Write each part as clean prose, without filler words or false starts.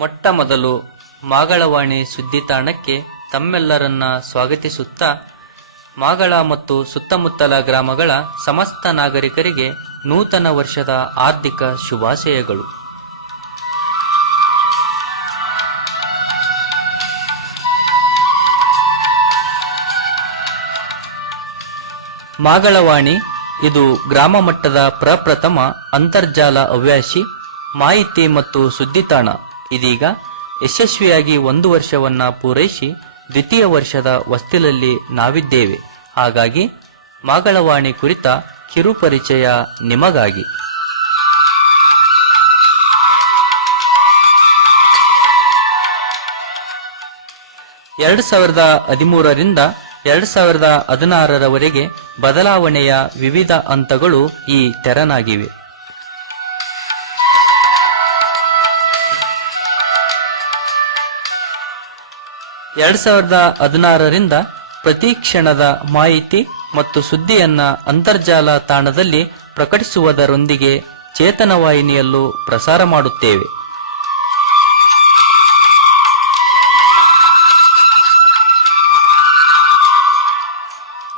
ಮೊಟ್ಟ ಮೊದಲು ಮಾಗಳವಾಣಿ ಸುದ್ದಿತಾಣಕ್ಕೆ ತಮ್ಮೆಲ್ಲರನ್ನ ಸ್ವಾಗತಿಸುತ್ತಾ ಮಾಗಳ ಮತ್ತು ಸುತ್ತಮುತ್ತಲ ಗ್ರಾಮಗಳ ಸಮಸ್ತ ನಾಗರಿಕರಿಗೆ ನೂತನ ವರ್ಷದ ಆರ್ಥಿಕ ಶುಭಾಶಯಗಳು. ಮಾಗಳವಾಣಿ ಇದು ಗ್ರಾಮ ಮಟ್ಟದ ಪ್ರಪ್ರಥಮ ಅಂತರ್ಜಾಲ ಹವ್ಯಾಸಿ ಮಾಹಿತಿ ಮತ್ತು ಸುದ್ದಿತಾಣ. ಇದೀಗ ಯಶಸ್ವಿಯಾಗಿ 1 ವರ್ಷವನ್ನ ಪೂರೈಸಿ ದ್ವಿತೀಯ ವರ್ಷದ ಹೊಸ್ತಿಲಲ್ಲಿ ನಾವಿದ್ದೇವೆ. ಹಾಗಾಗಿ ಮಾಗಳವಾಣಿ ಕುರಿತ ಕಿರುಪರಿಚಯ ನಿಮಗಾಗಿ. 2013ರಿಂದ 2016ರವರೆಗೆ ಬದಲಾವಣೆಯ ವಿವಿಧ ಹಂತಗಳು ಈ ತೆರನಾಗಿವೆ. 2016ರಿಂದ ಪ್ರತಿ ಕ್ಷಣದ ಮಾಹಿತಿ ಮತ್ತು ಸುದ್ದಿಯನ್ನ ಅಂತರ್ಜಾಲ ತಾಣದಲ್ಲಿ ಪ್ರಕಟಿಸುವುದರೊಂದಿಗೆ ಚೇತನ ವಾಹಿನಿಯಲ್ಲೂ ಪ್ರಸಾರ ಮಾಡುತ್ತೇವೆ.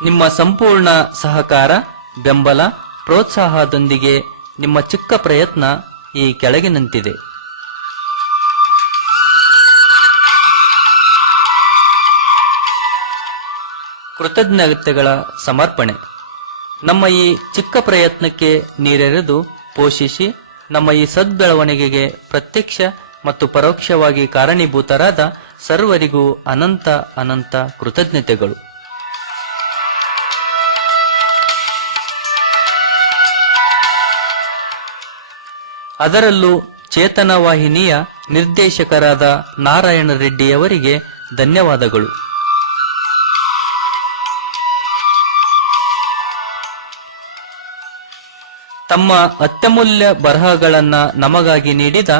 ನಿಮ್ಮ ಸಂಪೂರ್ಣ ಸಹಕಾರ, ಬೆಂಬಲ, ಪ್ರೋತ್ಸಾಹದೊಂದಿಗೆ ನಿಮ್ಮ ಚಿಕ್ಕ ಪ್ರಯತ್ನ ಈ ಕೆಳಗಿನಂತಿದೆ. ಕೃತಜ್ಞತೆಗಳ ಸಮರ್ಪಣೆ. ನಮ್ಮ ಈ ಚಿಕ್ಕ ಪ್ರಯತ್ನಕ್ಕೆ ನೀರೆರೆದು ಪೋಷಿಸಿ ನಮ್ಮ ಈ ಸದ್ಬೆಳವಣಿಗೆಗೆ ಪ್ರತ್ಯಕ್ಷ ಮತ್ತು ಪರೋಕ್ಷವಾಗಿ ಕಾರಣೀಭೂತರಾದ ಸರ್ವರಿಗೂ ಅನಂತ ಅನಂತ ಕೃತಜ್ಞತೆಗಳು. ಅದರಲ್ಲೂ ಚೇತನ ವಾಹಿನಿಯ ನಿರ್ದೇಶಕರಾದ ನಾರಾಯಣ ರೆಡ್ಡಿಯವರಿಗೆ ಧನ್ಯವಾದಗಳು. ತಮ್ಮ ಅತ್ಯಮೂಲ್ಯ ಬರಹಗಳನ್ನ ನಮಗಾಗಿ ನೀಡಿದ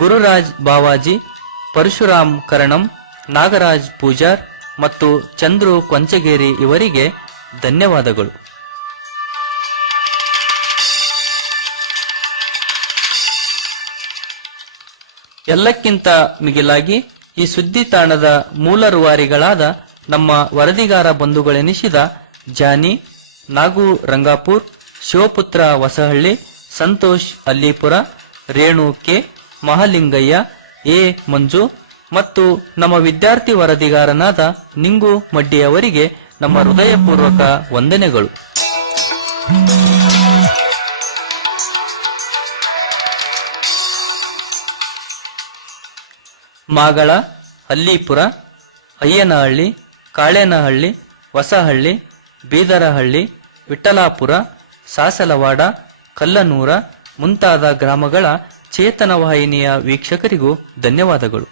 ಗುರುರಾಜ್ ಬಾವಾಜಿ, ಪರಶುರಾಮ್ ಕರಣಂ, ನಾಗರಾಜ್ ಪೂಜಾರ್ ಮತ್ತು ಚಂದ್ರು ಕೊಂಚಗೇರಿ ಇವರಿಗೆ ಧನ್ಯವಾದಗಳು. ಎಲ್ಲಕ್ಕಿಂತ ಮಿಗಿಲಾಗಿ ಈ ಸುದ್ದಿ ತಾಣದ ಮೂಲ ರೂವಾರಿಗಳಾದ ನಮ್ಮ ವರದಿಗಾರ ಬಂಧುಗಳೆನಿಸಿದ ಜಾನಿ, ನಾಗು ರಂಗಾಪುರ್, ಶಿವಪುತ್ರ ಹೊಸಹಳ್ಳಿ, ಸಂತೋಷ್ ಅಲ್ಲಿಪುರ, ರೇಣು ಕೆ, ಮಹಾಲಿಂಗಯ್ಯ, ಎ ಮಂಜು ಮತ್ತು ನಮ್ಮ ವಿದ್ಯಾರ್ಥಿ ವರದಿಗಾರನಾದ ನಿಂಗು ಮಡ್ಡಿಯವರಿಗೆ ನಮ್ಮ ಹೃದಯಪೂರ್ವಕ ವಂದನೆಗಳು. ಮಾಗಳ, ಅಲ್ಲಿಪುರ, ಅಯ್ಯನಹಳ್ಳಿ, ಕಾಳೇನಹಳ್ಳಿ, ಹೊಸಹಳ್ಳಿ, ಬೀದರಹಳ್ಳಿ, ವಿಠಲಾಪುರ, ಸಾಸಲವಾಡ, ಕಲ್ಲನೂರ ಮುಂತಾದ ಗ್ರಾಮಗಳ ಚೇತನ ವಾಹಿನಿಯ ವೀಕ್ಷಕರಿಗೂ ಧನ್ಯವಾದಗಳು.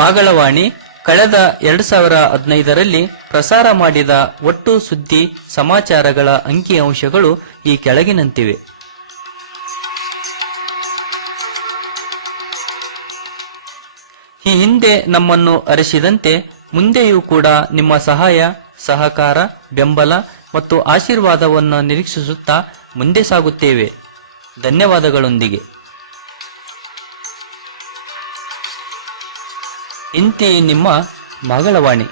ಮಾಗಳವಾಣಿ ಕಳೆದ 2015ರಲ್ಲಿ ಪ್ರಸಾರ ಮಾಡಿದ ಒಟ್ಟು ಸುದ್ದಿ ಸಮಾಚಾರಗಳ ಅಂಕಿಅಂಶಗಳು ಈ ಕೆಳಗಿನಂತಿವೆ. ಈ ಹಿಂದೆ ನಮ್ಮನ್ನು ಅರಸಿದಂತೆ ಮುಂದೆಯೂ ಕೂಡ ನಿಮ್ಮ ಸಹಾಯ, ಸಹಕಾರ, ಬೆಂಬಲ ಮತ್ತು ಆಶೀರ್ವಾದವನ್ನು ನಿರೀಕ್ಷಿಸುತ್ತಾ ಮುಂದೆ ಸಾಗುತ್ತೇವೆ. ಧನ್ಯವಾದಗಳೊಂದಿಗೆ ಇಂತಿ ನಿಮ್ಮ ಮಾಗಳವಾಣಿ.